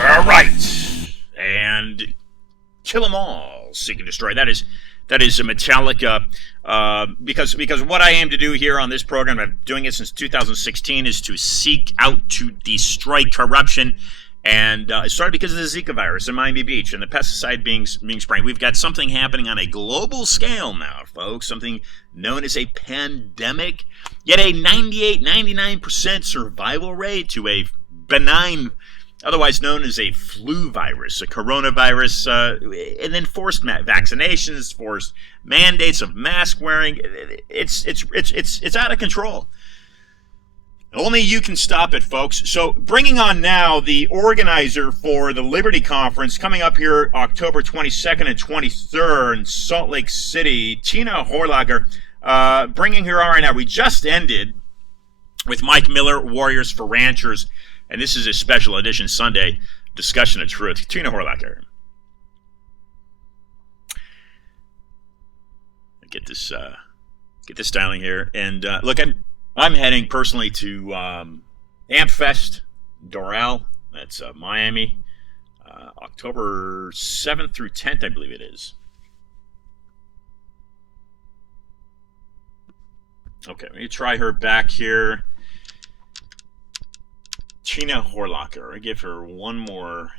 All right, and kill 'em all, seek and destroy. That is a Metallica. Because what I aim to do here on this program, I've been doing it since 2016, is to seek out to destroy corruption. And it started because of the Zika virus in Miami Beach and the pesticide being sprayed. We've got something happening on a global scale now, folks, something known as a pandemic, yet a 98, 99% survival rate to a benign, otherwise known as a flu virus, a coronavirus, and then forced vaccinations, forced mandates of mask wearing. It's out of control. Only you can stop it, folks. So bringing on now the organizer for the Liberty Conference coming up here October 22nd and 23rd in Salt Lake City, Teena Horlacher, bringing her on right now. We just ended with Mike Miller, Warriors for Ranchers, and this is a special edition Sunday discussion of truth. Teena Horlacher. Get this styling here, and look, I'm heading personally to AmpFest, Doral. That's Miami, October 7th through 10th, I believe it is. Okay, let me try her back here. Teena Horlacher. I give her one more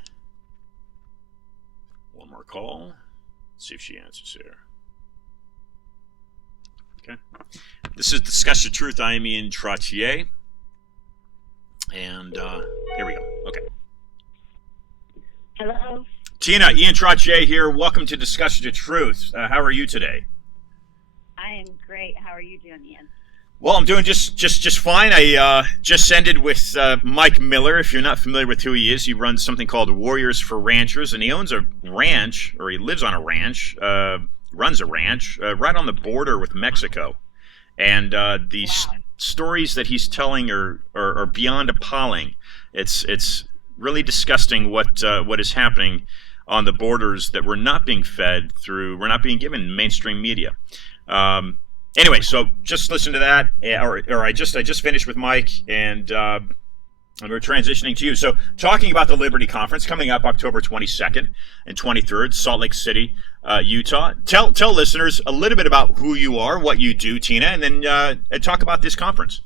call. Let's see if she answers here. Okay. This is Discuss the Truth. I am Ian Trottier. And here we go. Okay. Hello. Teena, Ian Trottier here. Welcome to Discuss the Truth. How are you today? I am great. How are you doing, Ian? Well, I'm doing just fine. I just ended with Mike Miller. If you're not familiar with who he is, he runs something called Warriors for Ranchers, and he owns a ranch, or he lives on a ranch, runs a ranch right on the border with Mexico. And the stories that he's telling are beyond appalling. It's really disgusting what is happening on the borders that we're not being fed through. We're not being given mainstream media. Anyway, so just listen to that, or I just finished with Mike, and we're transitioning to you. So talking about the Liberty Conference coming up October 22nd and 23rd, Salt Lake City, Utah. Tell listeners a little bit about who you are, what you do, Teena, and then talk about this conference.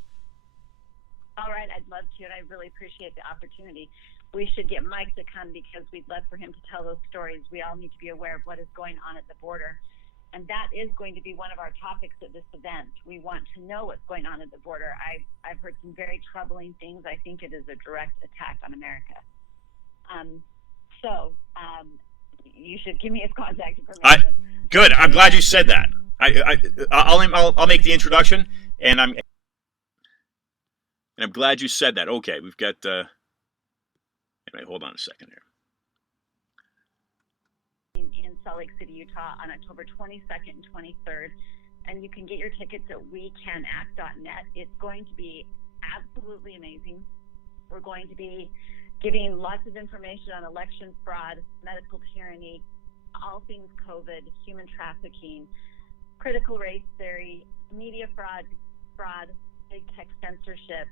All right, I'd love to, and I really appreciate the opportunity. We should get Mike to come because we'd love for him to tell those stories. We all need to be aware of what is going on at the border. And that is going to be one of our topics at this event. We want to know what's going on at the border. I've heard some very troubling things. I think it is a direct attack on America. You should give me his contact information. Good. I'm glad you said that. I'll make the introduction, and I'm glad you said that. Okay, we've got. Anyway, hold on a second here. In Salt Lake City, Utah, on October 22nd and 23rd, and you can get your tickets at wecanact.net. It's going to be absolutely amazing. We're going to be giving lots of information on election fraud, medical tyranny, all things COVID, human trafficking, critical race theory, media fraud, big tech censorship,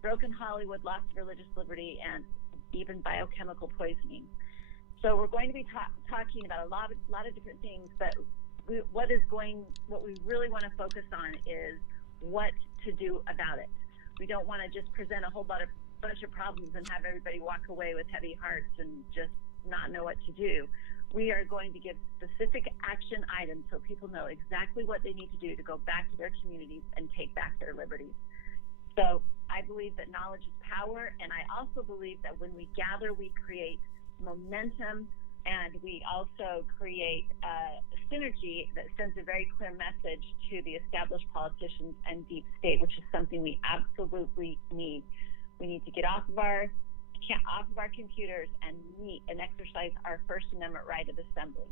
broken Hollywood, loss of religious liberty, and even biochemical poisoning. So we're going to be talking about a lot of different things, but what we really want to focus on is what to do about it. We don't want to just present a whole bunch of problems and have everybody walk away with heavy hearts and just not know what to do. We are going to give specific action items so people know exactly what they need to do to go back to their communities and take back their liberties. So I believe that knowledge is power, and I also believe that when we gather, we create momentum, And we also create a synergy that sends a very clear message to the established politicians and deep state, which is something we absolutely need. We need to get off of our computers and meet and exercise our First Amendment right of assembly.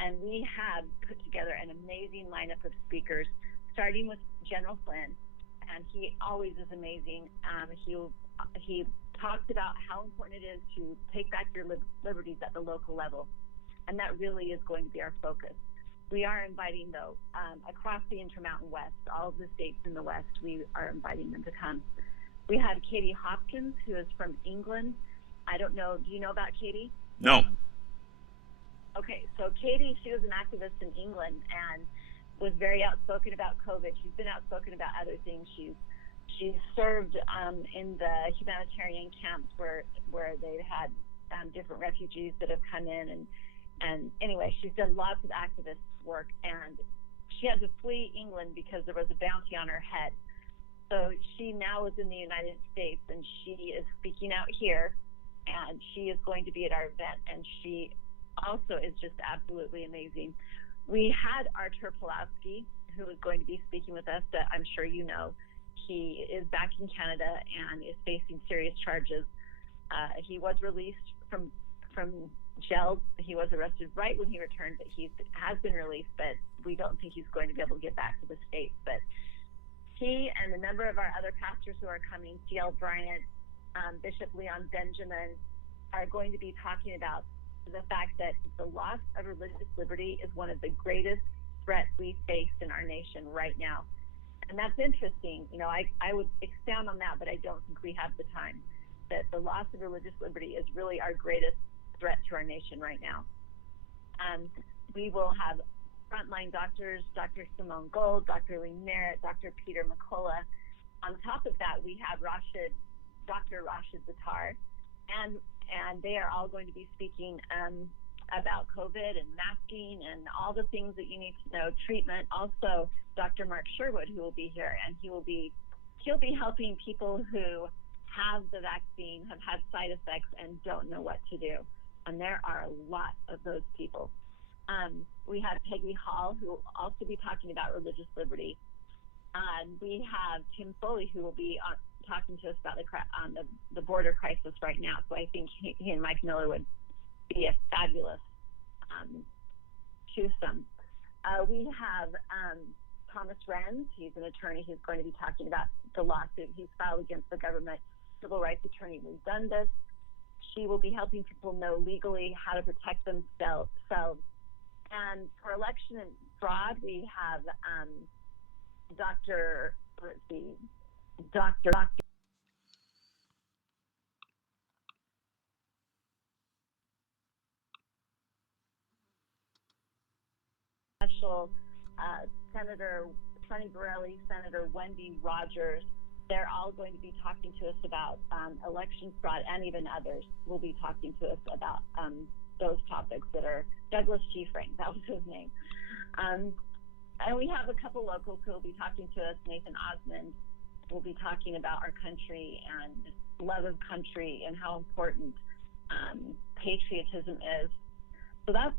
And we have put together an amazing lineup of speakers, starting with General Flynn, and he always is amazing. He talks about how important it is to take back your liberties at the local level, and that really is going to be our focus. We are inviting, though, across the Intermountain West, all of the states in the West, we are inviting them to come. We have Katie Hopkins, who is from England. I don't know, do you know about Katie? No. Okay, so Katie, she was an activist in England and was very outspoken about COVID. She's been outspoken about other things. She's served in the humanitarian camps where they've had different refugees that have come in, and anyway, she's done lots of activist work, and she had to flee England because there was a bounty on her head. So she now is in the United States, and she is speaking out here, and she is going to be at our event, and she also is just absolutely amazing. We had Artur Pawlowski, who is going to be speaking with us, that I'm sure you know. He is back in Canada and is facing serious charges. He was released from jail. He was arrested right when he returned, but he has been released, but we don't think he's going to be able to get back to the States. But he and a number of our other pastors who are coming, C.L. Bryant, Bishop Leon Benjamin, are going to be talking about the fact that the loss of religious liberty is one of the greatest threats we face in our nation right now. And that's interesting. You know, I would expound on that, but I don't think we have the time. That the loss of religious liberty is really our greatest threat to our nation right now. We will have frontline doctors, Dr. Simone Gold, Dr. Lee Merritt, Dr. Peter McCullough. On top of that, we have Dr. Rashid Zattar, and they are all going to be speaking about COVID and masking and all the things that you need to know, treatment. Also, Dr. Mark Sherwood, who will be here, and he'll be helping people who have the vaccine, have had side effects, and don't know what to do. And there are a lot of those people. We have Peggy Hall, who will also be talking about religious liberty. We have Tim Foley, who will be talking to us about the border crisis right now. So I think he and Mike Miller would be a fabulous twosome. We have Thomas Renz. He's an attorney who's going to be talking about the lawsuit he's filed against the government civil rights attorney Lou Dundas. She will be helping people know legally how to protect themselves. And for election and fraud, we have Dr. Special Senator Sonny Borelli, Senator Wendy Rogers. They're all going to be talking to us about election fraud, and even others will be talking to us about those topics that are Douglas G. Frank, that was his name. And we have a couple locals who will be talking to us. Nathan Osmond will be talking about our country and love of country and how important patriotism is. So that's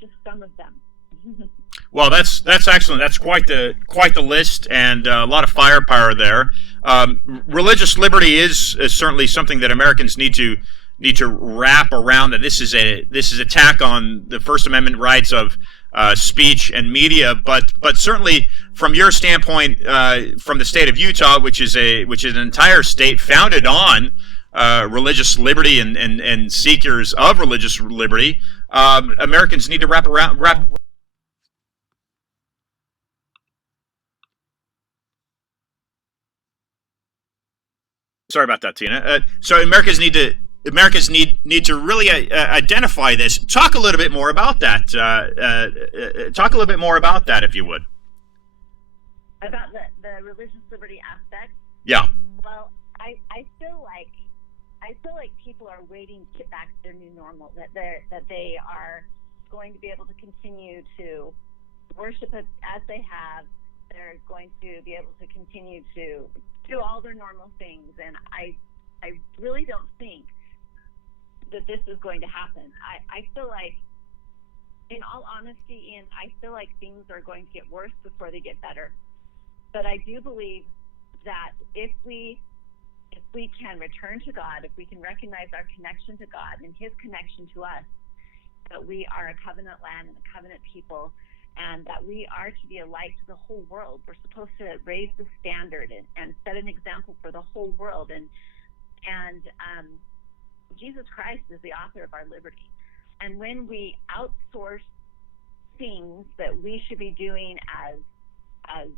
just some of them. Well, that's excellent. That's quite the list, and a lot of firepower there. Religious liberty is certainly something that Americans need to wrap around. That this is attack on the First Amendment rights of speech and media, but certainly from your standpoint, from the state of Utah, which is an entire state founded on religious liberty and seekers of religious liberty, Americans need to wrap. Sorry about that, Teena. So Americans need to really identify this. Talk a little bit more about that. Talk a little bit more about that, if you would. About the religious liberty aspect. Yeah. Well, I feel like people are waiting to get back to their new normal. That they are going to be able to continue to worship as they have. They're going to be able to continue to do all their normal things, and I really don't think that this is going to happen. I feel like, in all honesty, Ian, I feel like things are going to get worse before they get better. But I do believe that if we can return to God, if we can recognize our connection to God and His connection to us, that we are a covenant land and a covenant people, and that we are to be a light to the whole world. We're supposed to raise the standard and set an example for the whole world. And Jesus Christ is the author of our liberty. And when we outsource things that we should be doing as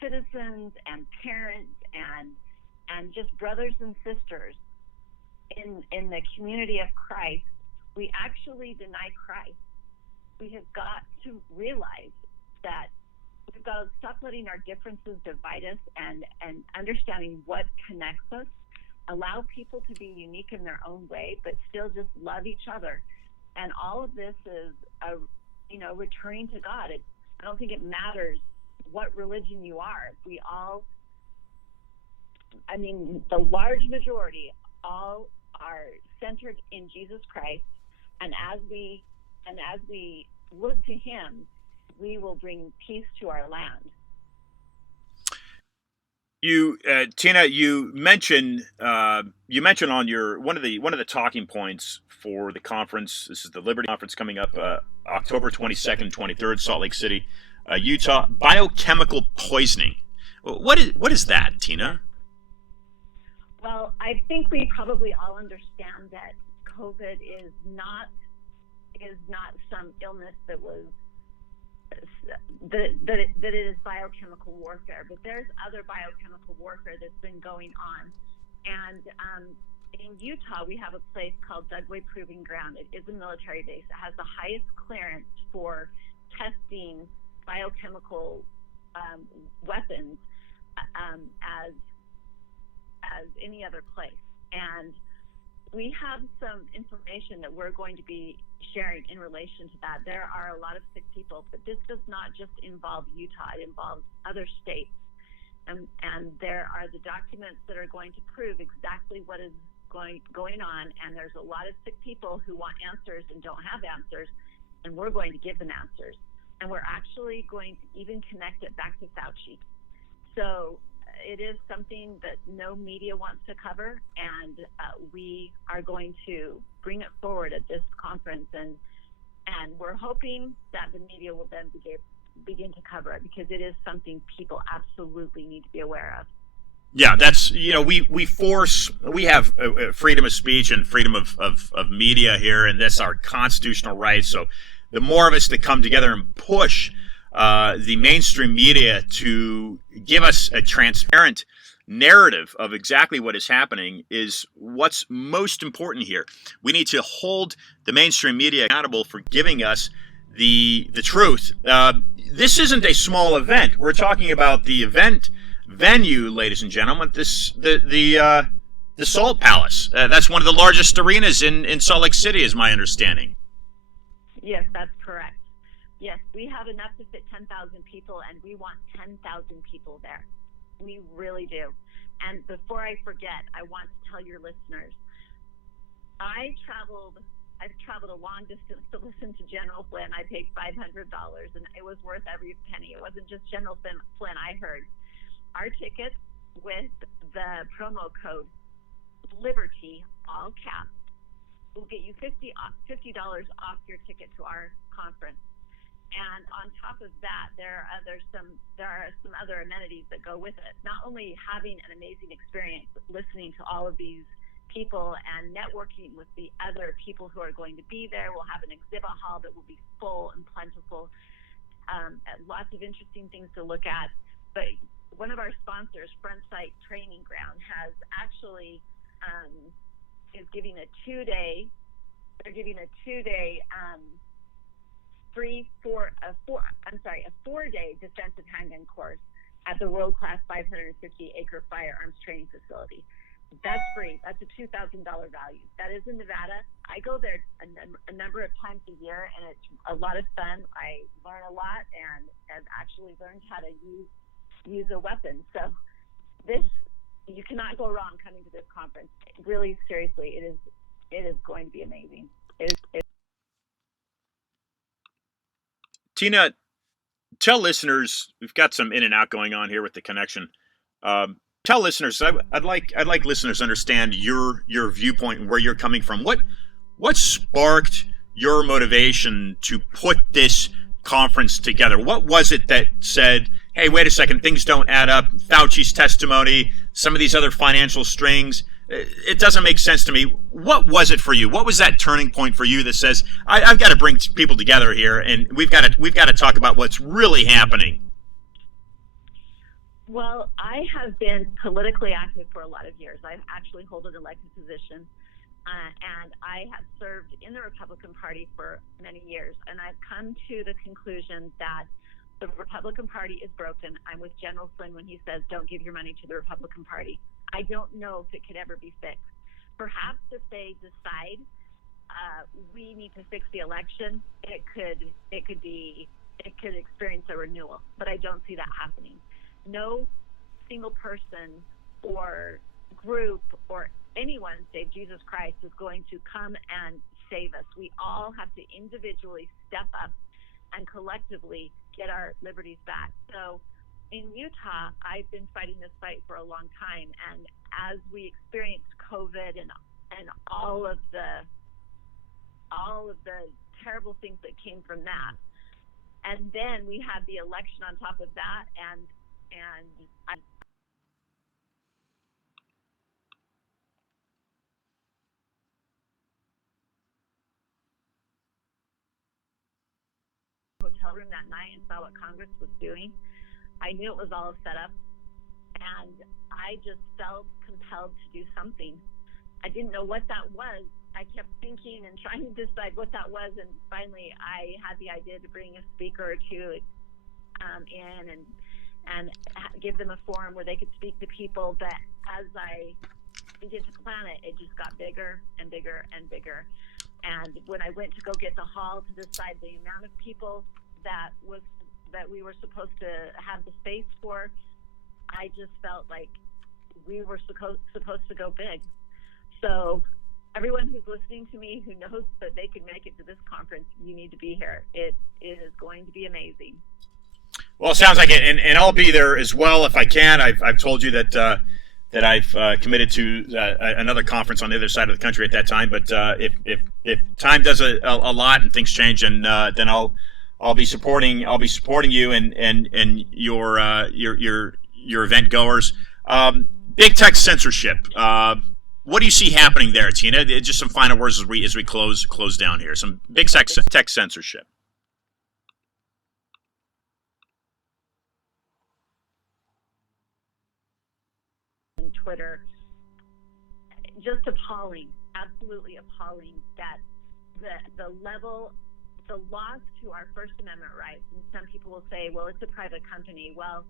citizens and parents and just brothers and sisters in the community of Christ, we actually deny Christ. We have got to realize that we've got to stop letting our differences divide us and understanding what connects us, allow people to be unique in their own way, but still just love each other. And all of this is, returning to God. I don't think it matters what religion you are. The large majority all are centered in Jesus Christ. And as we look to Him, we will bring peace to our land. You, Teena, you mentioned on your one of the talking points for the conference. This is the Liberty Conference coming up October 22nd, 23rd, Salt Lake City, Utah. Biochemical poisoning. What is that, Teena? Well, I think we probably all understand that COVID is not some illness that was that it is biochemical warfare, but there's other biochemical warfare that's been going on. And in Utah, we have a place called Dugway Proving Ground. It is a military base. It has the highest clearance for testing biochemical weapons as any other place. And we have some information that we're going to be sharing in relation to that. There are a lot of sick people, but this does not just involve Utah. It involves other states. And there are the documents that are going to prove exactly what is going on. And there's a lot of sick people who want answers and don't have answers. And we're going to give them answers. And we're actually going to even connect it back to Fauci. So it is something that no media wants to cover, and we are going to bring it forward at this conference, and we're hoping that the media will then begin to cover it, because it is something people absolutely need to be aware of. Yeah, that's, we have freedom of speech and freedom of media here, and that's our constitutional right. So the more of us that come together and push the mainstream media to give us a transparent narrative of exactly what is happening is what's most important here. We need to hold the mainstream media accountable for giving us the truth. This isn't a small event. We're talking about the event venue, ladies and gentlemen. The Salt Palace. That's one of the largest arenas in Salt Lake City, is my understanding. Yes, that's correct. Yes, we have enough to fit 10,000 people, and we want 10,000 people there. We really do. And before I forget, I want to tell your listeners, I've traveled a long distance to listen to General Flynn. I paid $500, and it was worth every penny. It wasn't just General Flynn I heard. Our tickets with the promo code LIBERTY, all caps, will get you $50 off your ticket to our conference. And on top of that, there are some other amenities that go with it. Not only having an amazing experience listening to all of these people and networking with the other people who are going to be there. We'll have an exhibit hall that will be full and plentiful. Lots of interesting things to look at. But one of our sponsors, Frontsight Training Ground, has actually is giving a 2-day. They're giving a 2-day. A 4-day defensive handgun course at the world-class 550-acre firearms training facility. That's free. That's a $2,000 value. That is in Nevada. I go there a number of times a year, and it's a lot of fun. I learn a lot, and I've actually learned how to use a weapon. So you cannot go wrong coming to this conference. Really, seriously, it is going to be amazing. It Teena, tell listeners, we've got some in and out going on here with the connection. Tell listeners, I'd like listeners to understand your viewpoint and where you're coming from. What sparked your motivation to put this conference together? What was it that said, hey, wait a second, things don't add up? Fauci's testimony, some of these other financial strings, it doesn't make sense to me. What was it for you? What was that turning point for you that says, I've got to bring people together here, and we've got to talk about what's really happening? Well, I have been politically active for a lot of years. I actually hold an elected position, and I have served in the Republican Party for many years. And I've come to the conclusion that the Republican Party is broken. I'm with General Flynn when he says, don't give your money to the Republican Party. I don't know if it could ever be fixed. Perhaps if they decide we need to fix the election, it could experience a renewal. But I don't see that happening. No single person or group or anyone save Jesus Christ is going to come and save us. We all have to individually step up and collectively get our liberties back. So in Utah, I've been fighting this fight for a long time, and as we experienced COVID and all of the terrible things that came from that, and then we had the election on top of that, and I hotel room that night and saw what Congress was doing. I knew it was all set up, and I just felt compelled to do something. I didn't know what that was. I kept thinking and trying to decide what that was, and finally I had the idea to bring a speaker or two in and give them a forum where they could speak to people. But as I began to plan it, it just got bigger and bigger and bigger. And when I went to go get the hall to decide the amount of people that we were supposed to have the space for, I just felt like we were supposed to go big. So everyone who's listening to me who knows that they can make it to this conference, you need to be here. It is going to be amazing. Well, it sounds like it, and I'll be there as well if I can. I've told you that I've committed to another conference on the other side of the country at that time. But if time does a lot and things change, and then I'll be supporting you and your event goers. Big tech censorship. What do you see happening there, Teena? Just some final words as we close down here. Some big tech censorship. Twitter, just appalling, absolutely appalling that the loss to our First Amendment rights. And some people will say, well, it's a private company. Well,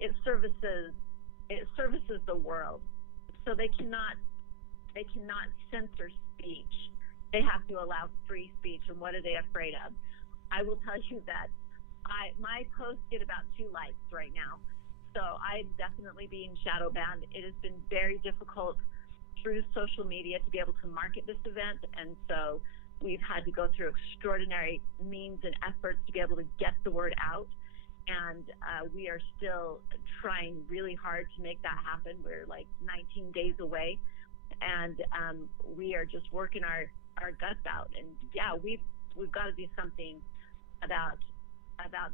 it services the world, so they cannot censor speech. They have to allow free speech. And what are they afraid of? I will tell you that my post get about 2 likes right now. So I'm definitely being shadow banned. It has been very difficult through social media to be able to market this event, and so we've had to go through extraordinary means and efforts to be able to get the word out. And we are still trying really hard to make that happen. We're like 19 days away, and we are just working our guts out. And yeah, we've got to do something about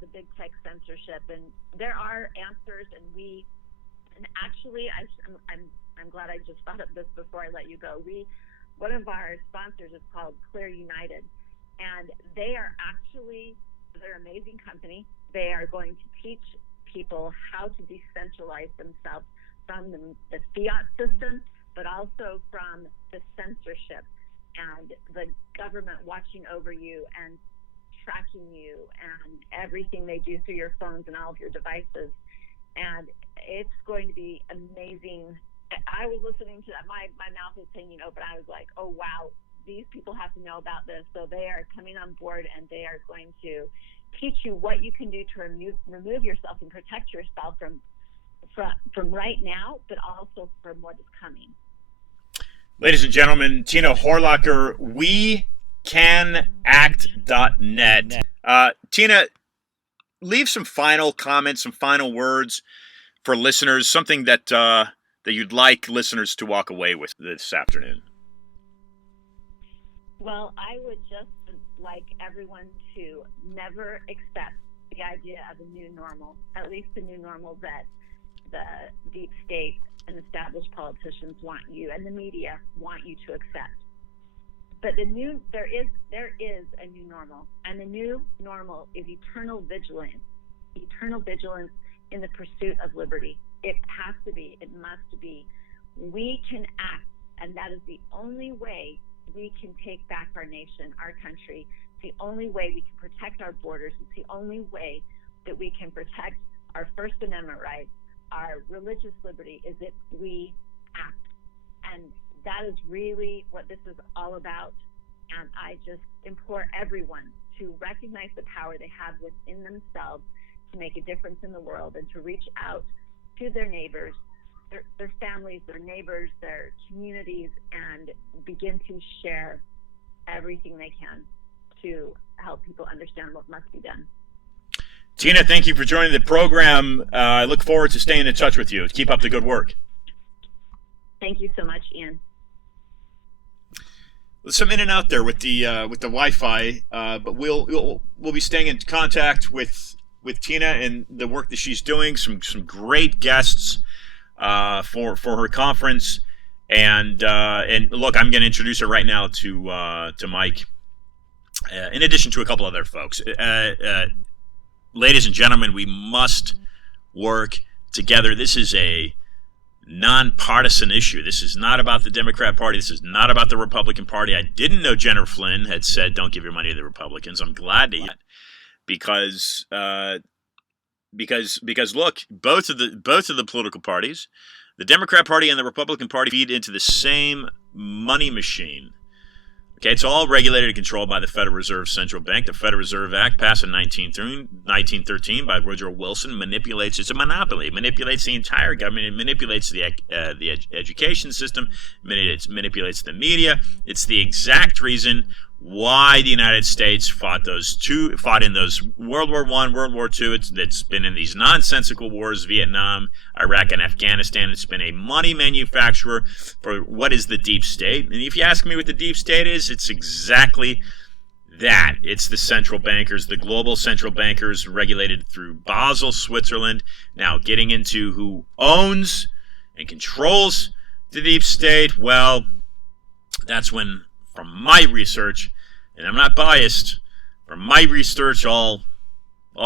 the big tech censorship, and there are answers. And actually, I'm glad I just thought of this before I let you go. One of our sponsors is called Clear United, and they're an amazing company. They are going to teach people how to decentralize themselves from the fiat system, but also from the censorship and the government watching over you and tracking you and everything they do through your phones and all of your devices. And it's going to be amazing. I was listening to that. My mouth was hanging open. I was like, oh, wow, these people have to know about this. So they are coming on board, and they are going to teach you what you can do to remove yourself and protect yourself from right now, but also from what is coming. Ladies and gentlemen, Teena Horlacher, WeCanAct.net. Teena, leave some final comments, some final words for listeners, something that you'd like listeners to walk away with this afternoon. Well, I would just like everyone to never accept the idea of a new normal, at least the new normal that the deep state and established politicians want you and the media want you to accept. But there is a new normal, and the new normal is eternal vigilance in the pursuit of liberty. It has to be, it must be. We can act, and that is the only way we can take back our nation, our country. It's the only way we can protect our borders. It's the only way that we can protect our First Amendment rights, our religious liberty, is if we act. And that is really what this is all about. And I just implore everyone to recognize the power they have within themselves to make a difference in the world and to reach out to their neighbors, their families, their neighbors, their communities, and begin to share everything they can to help people understand what must be done. Teena, thank you for joining the program. I look forward to staying in touch with you. Keep up the good work. Thank you so much, Ian. There's some in and out there with the Wi-Fi, but we'll be staying in contact with Teena and the work that she's doing. Some great guests for her conference, and look, I'm going to introduce her right now to Mike. In addition to a couple other folks. Ladies and gentlemen, we must work together. This is a nonpartisan issue. This is not about the Democrat Party. This is not about the Republican Party. I didn't know Jennifer Flynn had said, "Don't give your money to the Republicans." I'm glad to hear that, because look, both of the political parties, the Democrat Party and the Republican Party, feed into the same money machine. Okay, it's all regulated and controlled by the Federal Reserve Central Bank. The Federal Reserve Act, passed in 1913 by Woodrow Wilson, manipulates. It's a monopoly. It manipulates the entire government. It manipulates the education system. It manipulates the media. It's the exact reason why the United States fought in those World War I, World War II. It's been in these nonsensical wars, Vietnam, Iraq, and Afghanistan. It's been a money manufacturer for what is the deep state. And if you ask me what the deep state is, it's exactly that. It's the central bankers, the global central bankers, regulated through Basel, Switzerland. Now, getting into who owns and controls the deep state, well, that's when, from my research, and I'm not biased, from my research, all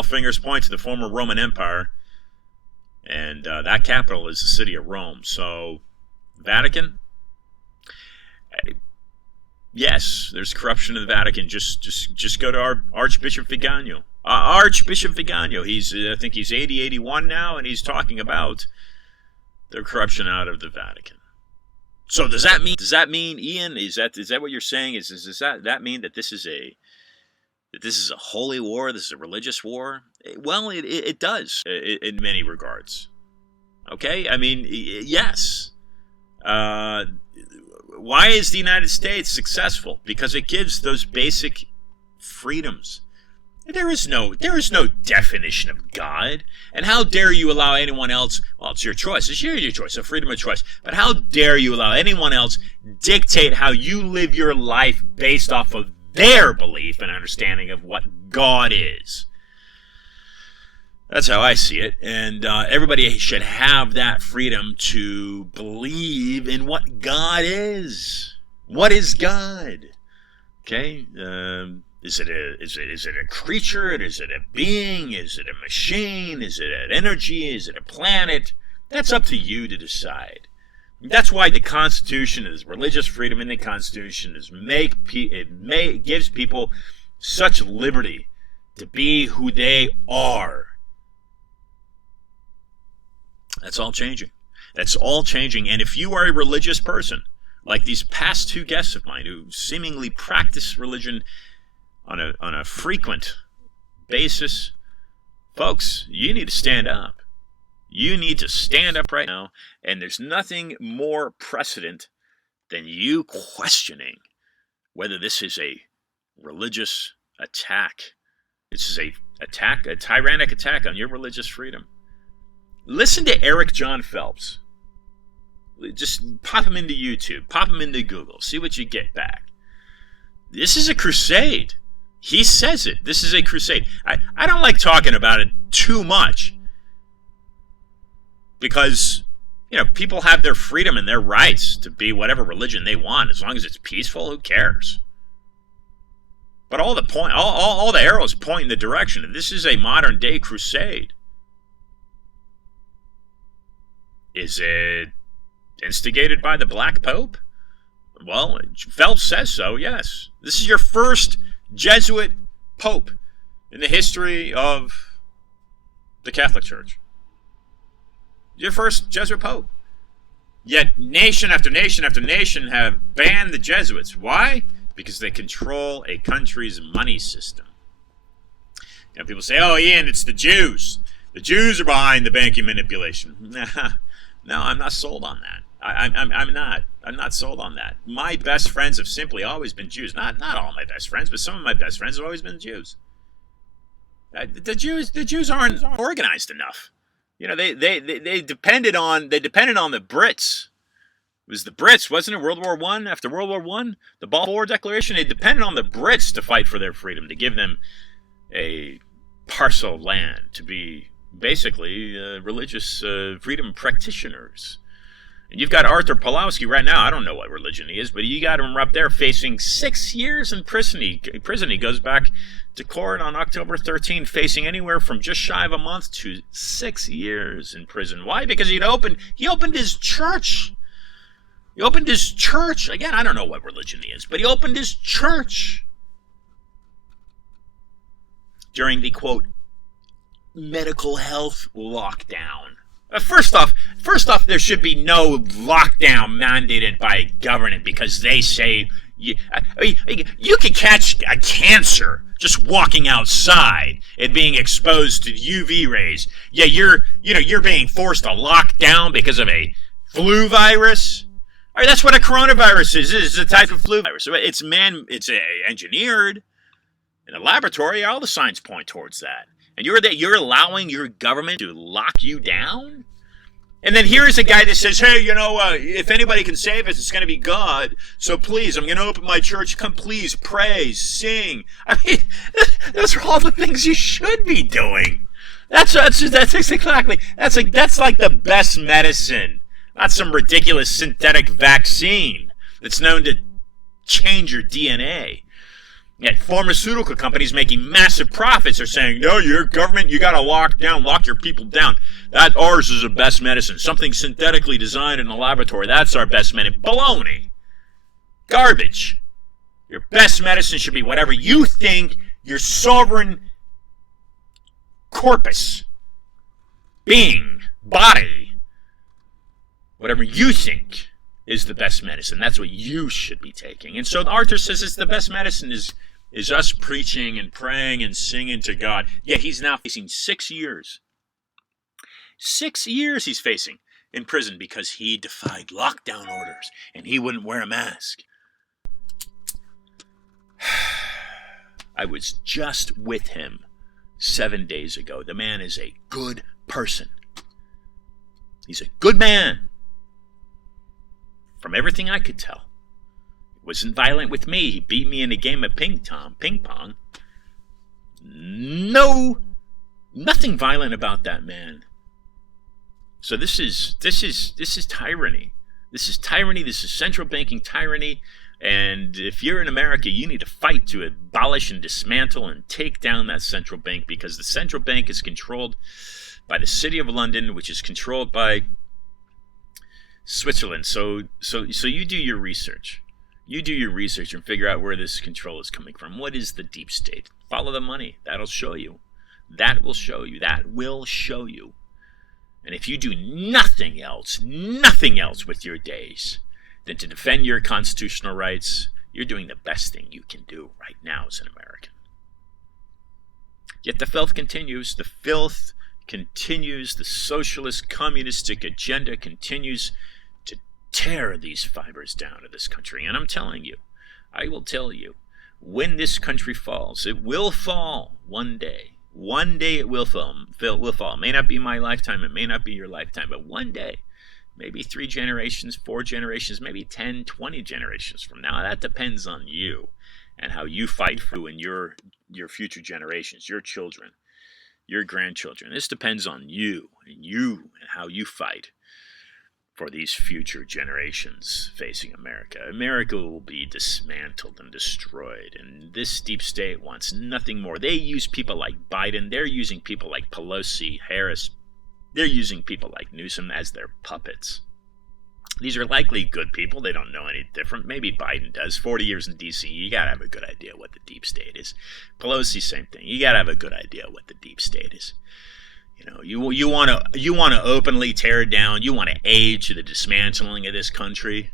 fingers point to the former Roman Empire, and that capital is the city of Rome. So, Vatican, yes, there's corruption in the Vatican. Just go to our Archbishop Vigano. Archbishop Vigano, I think he's 80, 81 now, and he's talking about the corruption out of the Vatican. So does that mean, Ian, is that what you're saying? Does that mean that this is a holy war? This is a religious war? Well, it does in many regards. Okay, I mean, yes. Why is the United States successful? Because it gives those basic freedoms. There is no definition of God. And how dare you allow anyone else, well, it's your choice. It's your choice, a freedom of choice. But how dare you allow anyone else dictate how you live your life based off of their belief and understanding of what God is? That's how I see it. And everybody should have that freedom to believe in what God is. What is God? Okay? Is it a creature? Is it a being? Is it a machine? Is it an energy? Is it a planet? That's up to you to decide. That's why the Constitution is religious freedom in the Constitution gives people such liberty to be who they are. That's all changing. That's all changing. And if you are a religious person, like these past two guests of mine who seemingly practice religion on a frequent basis, folks, you need to stand up. You need to stand up right now, and there's nothing more precedent than you questioning whether this is a religious attack. This is a tyrannic attack on your religious freedom. Listen to Eric John Phelps. Just pop him into YouTube, pop him into Google, see what you get back. This is a crusade. He says it. This is a crusade. I don't like talking about it too much because, people have their freedom and their rights to be whatever religion they want. As long as it's peaceful, who cares? But all the arrows point in the direction that this is a modern day crusade. Is it instigated by the Black Pope? Well, Phelps says so, yes. This is your first Jesuit Pope in the history of the Catholic Church. Your first Jesuit Pope. Yet nation after nation after nation have banned the Jesuits. Why? Because they control a country's money system. People say, oh, Ian, it's the Jews. The Jews are behind the banking manipulation. No, I'm not sold on that. I'm not sold on that. My best friends have simply always been Jews. Not all my best friends, but some of my best friends have always been Jews. The Jews aren't organized enough. They depended on the Brits. It was the Brits, wasn't it? World War I. After World War I, the Balfour Declaration. They depended on the Brits to fight for their freedom, to give them a parcel of land, to be basically religious freedom practitioners. And you've got Arthur Pawlowski right now. I don't know what religion he is, but you got him up there facing 6 years in prison. He goes back to court on October 13, facing anywhere from just shy of a month to 6 years in prison. Why? Because he opened his church. He opened his church. Again, I don't know what religion he is, but he opened his church during the, quote, medical health lockdown. First off, there should be no lockdown mandated by government because they say you can catch a cancer just walking outside and being exposed to UV rays. Yeah, you're being forced to lock down because of a flu virus. All right, that's what a coronavirus is. It's a type of flu virus. It's engineered in a laboratory. All the signs point towards that. And you're allowing your government to lock you down? And then here's a guy that says, hey, if anybody can save us, it's going to be God. So please, I'm going to open my church. Come, please, pray, sing. I mean, those are all the things you should be doing. That's exactly. That's like the best medicine. Not some ridiculous synthetic vaccine that's known to change your DNA. Yet pharmaceutical companies making massive profits are saying, no, your government, you got to lock your people down. That ours is the best medicine. Something synthetically designed in a laboratory. That's our best medicine. Baloney. Garbage. Your best medicine should be whatever you think your sovereign corpus, being, body, whatever you think is the best medicine. That's what you should be taking. And so Arthur says it's the best medicine is us preaching and praying and singing to God. Yeah, he's now facing 6 years. 6 years he's facing in prison because he defied lockdown orders and he wouldn't wear a mask. I was just with him 7 days ago. The man is a good person. He's a good man. From everything I could tell. He wasn't violent with me. He beat me in a game of ping pong. No, nothing violent about that man. So this is tyranny. This is tyranny. This is central banking tyranny. And if you're in America, you need to fight to abolish and dismantle and take down that central bank, because the central bank is controlled by the City of London, which is controlled by Switzerland. So you do your research. You do your research and figure out where this control is coming from. What is the deep state? Follow the money. That'll show you. That will show you. That will show you. And if you do nothing else with your days than to defend your constitutional rights, you're doing the best thing you can do right now as an American. Yet the filth continues. The filth continues. The socialist, communistic agenda continues to tear these fibers down of this country. And I'm telling you, I will tell you, when this country falls, it will fall one day. One day it will fall. It may not be my lifetime. It may not be your lifetime. But one day, maybe 3 generations, 4 generations, maybe 10, 20 generations from now. That depends on you and how you fight for and your future generations, your children, your grandchildren. This depends on you and how you fight for these future generations facing America. America will be dismantled and destroyed, and this deep state wants nothing more. They use people like Biden. They're using people like Pelosi, Harris. They're using people like Newsom as their puppets. These are likely good people. They don't know any different. Maybe Biden does. 40 years in D.C., you got to have a good idea what the deep state is. Pelosi, same thing. You got to have a good idea what the deep state is. You know, you want to openly tear it down. You want to aid to the dismantling of this country.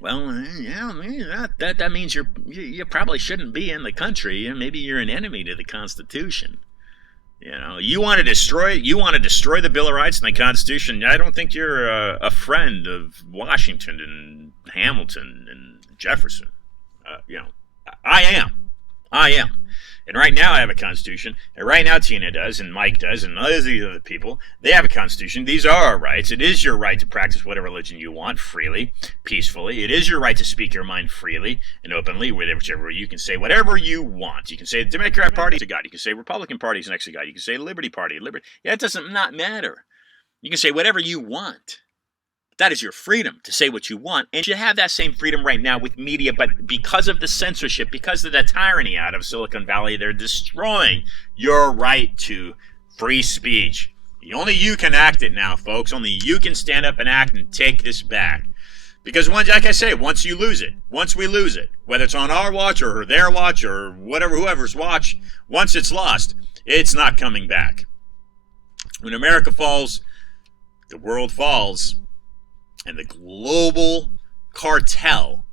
Well, yeah, that means you probably shouldn't be in the country. Maybe you're an enemy to the Constitution. You know, you want to destroy the Bill of Rights and the Constitution. I don't think you're a friend of Washington and Hamilton and Jefferson. You know, I am. And right now I have a Constitution, and right now Teena does, and Mike does, and other people, they have a Constitution. These are our rights. It is your right to practice whatever religion you want freely, peacefully. It is your right to speak your mind freely and openly, whichever you can say whatever you want. You can say the Democrat Party is a God. You can say Republican Party is next to God. You can say Liberty Party. Yeah, it doesn't not matter. You can say whatever you want. That is your freedom to say what you want. And you have that same freedom right now with media, but because of the censorship, because of the tyranny out of Silicon Valley, they're destroying your right to free speech. Only you can act it now, folks. Only you can stand up and act and take this back. Because once, like I say, once we lose it, whether it's on our watch or their watch or whoever's watch, once it's lost, it's not coming back. When America falls, the world falls. And the global cartel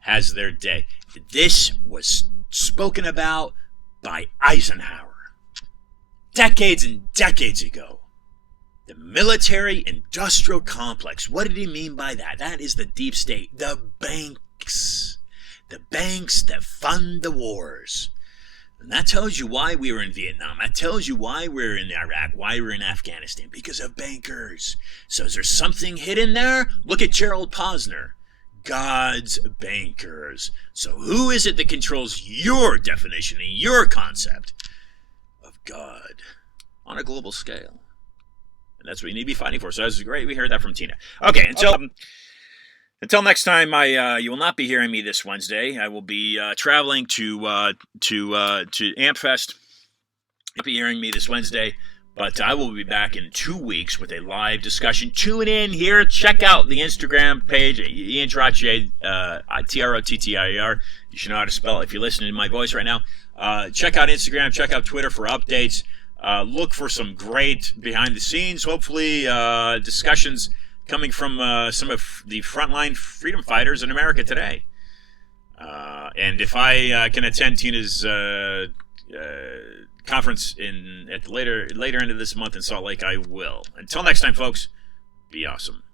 has their day. This was spoken about by Eisenhower decades and decades ago. The military-industrial complex. What did he mean by that? That is the deep state. The banks. The banks that fund the wars. And that tells you why we were in Vietnam. That tells you why we're in Iraq, why we're in Afghanistan. Because of bankers. So is there something hidden there? Look at Gerald Posner. God's bankers. So who is it that controls your definition and your concept of God on a global scale? And that's what you need to be fighting for. So that's great. We heard that from Teena. Okay, until next time, you will not be hearing me this Wednesday. I will be traveling to AmpFest. You'll be hearing me this Wednesday, but I will be back in 2 weeks with a live discussion. Tune in here. Check out the Instagram page, Ian Trottier, Trottier. You should know how to spell it if you're listening to my voice right now. Check out Instagram. Check out Twitter for updates. Look for some great behind the scenes, hopefully discussions coming from some of the frontline freedom fighters in America today. And if I can attend Teena's conference at the later end of this month in Salt Lake, I will. Until next time, folks, be awesome.